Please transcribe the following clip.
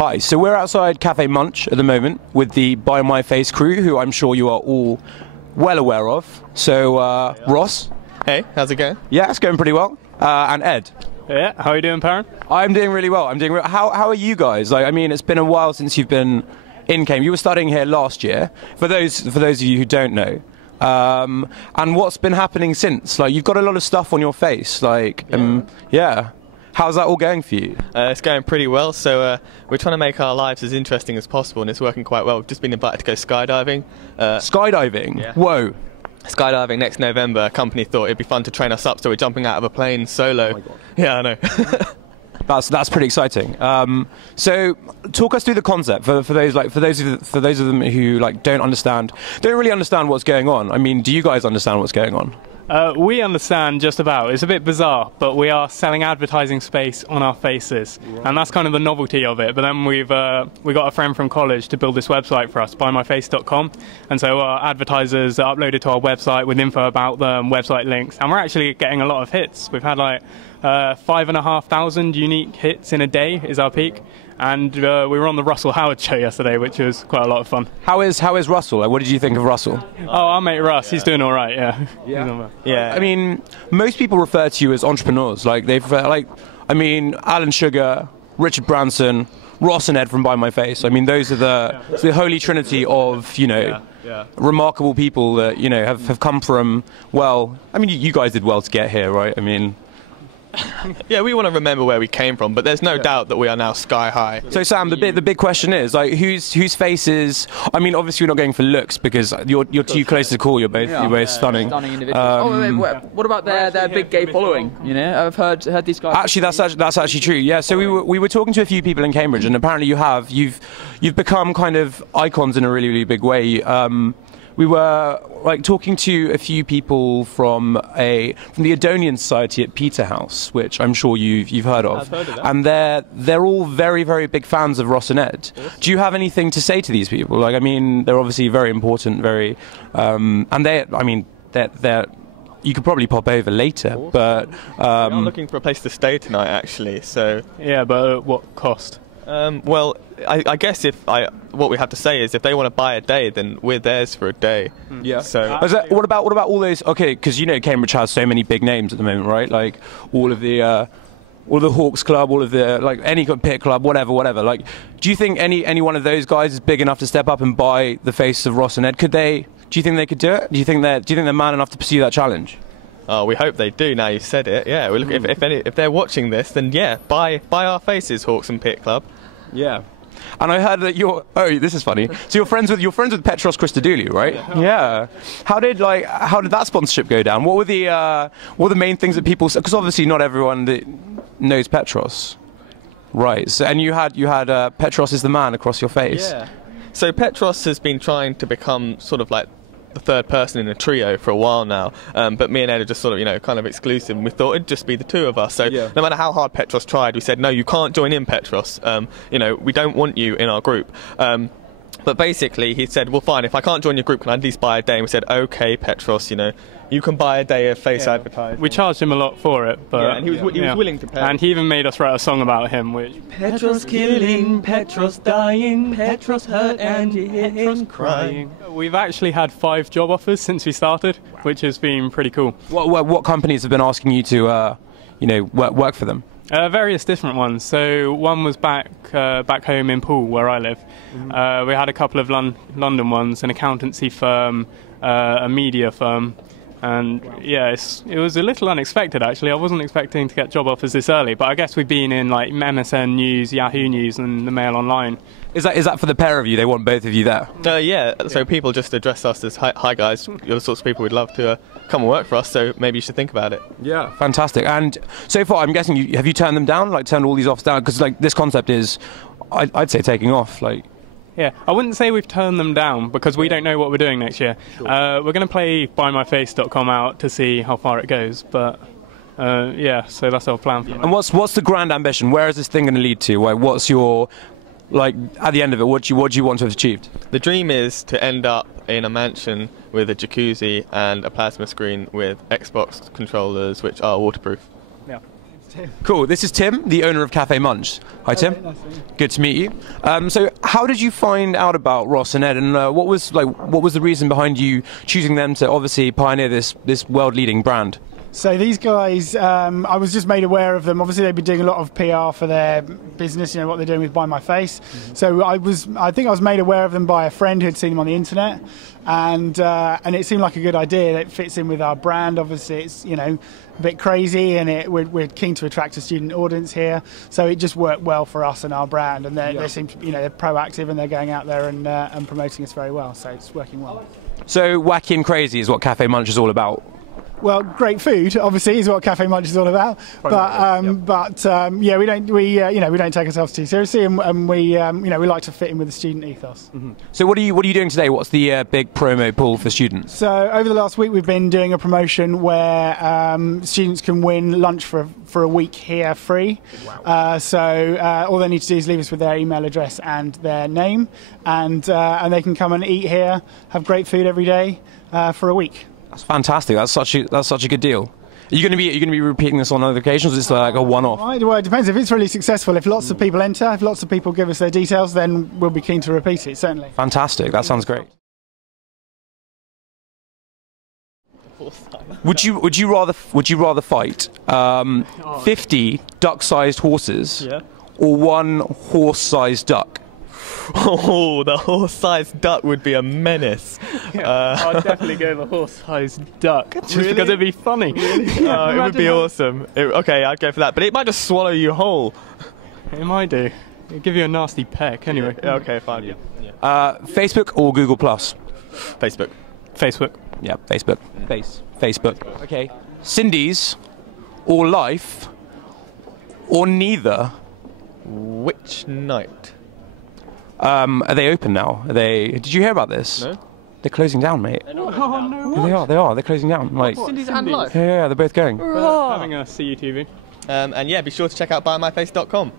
Hi, so we're outside Cafe Munch at the moment with the BuyMyFace crew, who I'm sure you are all well aware of. So, Ross. Hey, how's it going? Yeah, it's going pretty well. And Ed. Yeah, how are you doing, Perrin? I'm doing really well. How are you guys? Like, I mean, it's been a while since you've been in Cambridge. You were studying here last year. For those of you who don't know. And what's been happening since? Like, you've got a lot of stuff on your face. Like, yeah. How's that all going for you? It's going pretty well. So we're trying to make our lives as interesting as possible, and it's working quite well. We've just been invited to go skydiving. Skydiving? Yeah. Whoa. Skydiving next November. A company thought it'd be fun to train us up, so we're jumping out of a plane solo. Oh my God. Yeah, I know. That's pretty exciting. So talk us through the concept for those of them who don't really understand what's going on. I mean, do you guys understand what's going on? We understand just about. It's a bit bizarre, but we are selling advertising space on our faces, and that's kind of the novelty of it. But then we got a friend from college to build this website for us, BuyMyFace.com, and so our advertisers are uploaded to our website with info about them, website links, and we're actually getting a lot of hits. We've had like 5,500 unique hits in a day is our peak. And we were on the Russell Howard show yesterday, which was quite a lot of fun. How is Russell? Like, what did you think of Russell? Oh, our mate Russ, he's doing all right. Yeah. I mean, most people refer to you as entrepreneurs. Like Alan Sugar, Richard Branson, Ross and Ed from BuyMyFace. I mean, those are the holy trinity of remarkable people that have come from. Well, I mean, you guys did well to get here, right? I mean. Yeah, we want to remember where we came from, but there's no doubt that we are now sky high. So Sam, the big question is, like, whose faces? I mean, obviously we're not going for looks because you're too close to call. You're both stunning. Stunning individuals. Wait, what about their big gay following? You know, I've heard these guys. Actually, that's actually true. Yeah. So we were talking to a few people in Cambridge, and apparently you've become kind of icons in a really, really big way. We were talking to a few people from the Adonian Society at Peterhouse, which I'm sure you've heard of. I've heard of that. And they're all very, very big fans of Ross and Ed. Yes. Do you have anything to say to these people? Like, I mean, they're obviously very important, and they're you could probably pop over later, but I'm looking for a place to stay tonight, actually. So yeah, but at what cost? Well, I guess what we have to say is if they want to buy a day, then we're theirs for a day. Yeah. So what about all those? Okay, because Cambridge has so many big names at the moment, right? Like all of the Hawks Club, all of the any Pit Club, whatever. Like, do you think any one of those guys is big enough to step up and buy the face of Ross and Ed? Could they? Do you think they could do it? Do you think they're man enough to pursue that challenge? Oh, we hope they do. Now you said it. Yeah. If they're watching this, then yeah, buy our faces, Hawks and Pit Club. Yeah, and I heard that this is funny. So you're friends with Petros Christodoulou, right? Yeah. How did that sponsorship go down? What were the main things that people? Because obviously not everyone that knows Petros, right? So and you had Petros is the man across your face. Yeah. So Petros has been trying to become sort of like the third person in a trio for a while now, but me and Ed are just sort of kind of exclusive, and we thought it'd just be the two of us. So no matter how hard Petros tried, we said no, you can't join in, Petros. We don't want you in our group. But basically he said, well fine, if I can't join your group, can I at least buy a day? And we said, okay, Petros, you can buy a day of face advertising. We charged him a lot for it, but and he was willing to pay. And he even made us write a song about him, which Petros killing, Petros dying, Petros hurt and Petros crying. We've actually had 5 job offers since we started, which has been pretty cool. What companies have been asking you to work for them? Various different ones. So one was back home in Poole, where I live. We had a couple of London ones, an accountancy firm, a media firm. And yeah, it was a little unexpected actually. I wasn't expecting to get job offers this early, but I guess we've been in like MSN News, Yahoo News and the Mail Online. Is that for the pair of you? They want both of you there? Yeah, so people just address us as, hi guys, you're the sorts of people we'd love to come and work for us, so maybe you should think about it. Yeah, fantastic. And so far, I'm guessing, have you turned them down, like turned all these offers down? Because this concept is, I'd say, taking off. Yeah, I wouldn't say we've turned them down because we don't know what we're doing next year. Sure. We're going to play BuyMyFace.com out to see how far it goes, but yeah, so that's our plan for And what's the grand ambition? Where is this thing going to lead to? What's your, at the end of it, what do you want to have achieved? The dream is to end up in a mansion with a jacuzzi and a plasma screen with Xbox controllers which are waterproof. Yeah. Cool. This is Tim, the owner of Cafe Munch. Hi, Tim. Nice to meet you. Good to meet you. So, how did you find out about Ross and Ed, and what was the reason behind you choosing them to obviously pioneer this world-leading brand? So these guys, I was just made aware of them. Obviously, they've been doing a lot of PR for their business. You know what they're doing with BuyMyFace. So I think I was made aware of them by a friend who had seen them on the internet, and it seemed like a good idea. It fits in with our brand. Obviously, it's a bit crazy, and we're keen to attract a student audience here. So it just worked well for us and our brand. And they seem to, they're proactive, and they're going out there and promoting us very well. So it's working well. So wacky and crazy is what Cafe Munch is all about. Well, great food, obviously, is what Cafe Munch is all about. But we don't take ourselves too seriously, and we like to fit in with the student ethos. Mm-hmm. So what are you doing today? What's the big promo pool for students? So over the last week, we've been doing a promotion where students can win lunch for a week here free. Wow. So all they need to do is leave us with their email address and their name, and they can come and eat here, have great food every day for a week. That's fantastic. That's such a good deal. Are you going to be repeating this on other occasions? Or is this like a one-off? Well, it depends. If it's really successful, if lots of people enter, if lots of people give us their details, then we'll be keen to repeat it. Certainly. Fantastic. That sounds great. Would you rather fight 50 duck-sized horses or one horse-sized duck? Oh, the horse-sized duck would be a menace. I'd definitely go the horse-sized duck, just because it'd be funny. It would be awesome. Okay, I'd go for that, but it might just swallow you whole. It might do. It'd give you a nasty peck, anyway. Yeah, okay, fine. Yeah. Facebook or Google Plus? Facebook. Facebook. Yeah, Facebook. Facebook. Okay. Cindy's or Life or neither? Which night? Are they open now? Did you hear about this? No. They're closing down, mate. Oh no! Yeah, they are. They're closing down. Like. Cindy's and Life. Yeah, they're both going. Having a CUTV. And yeah, be sure to check out BuyMyFace.com.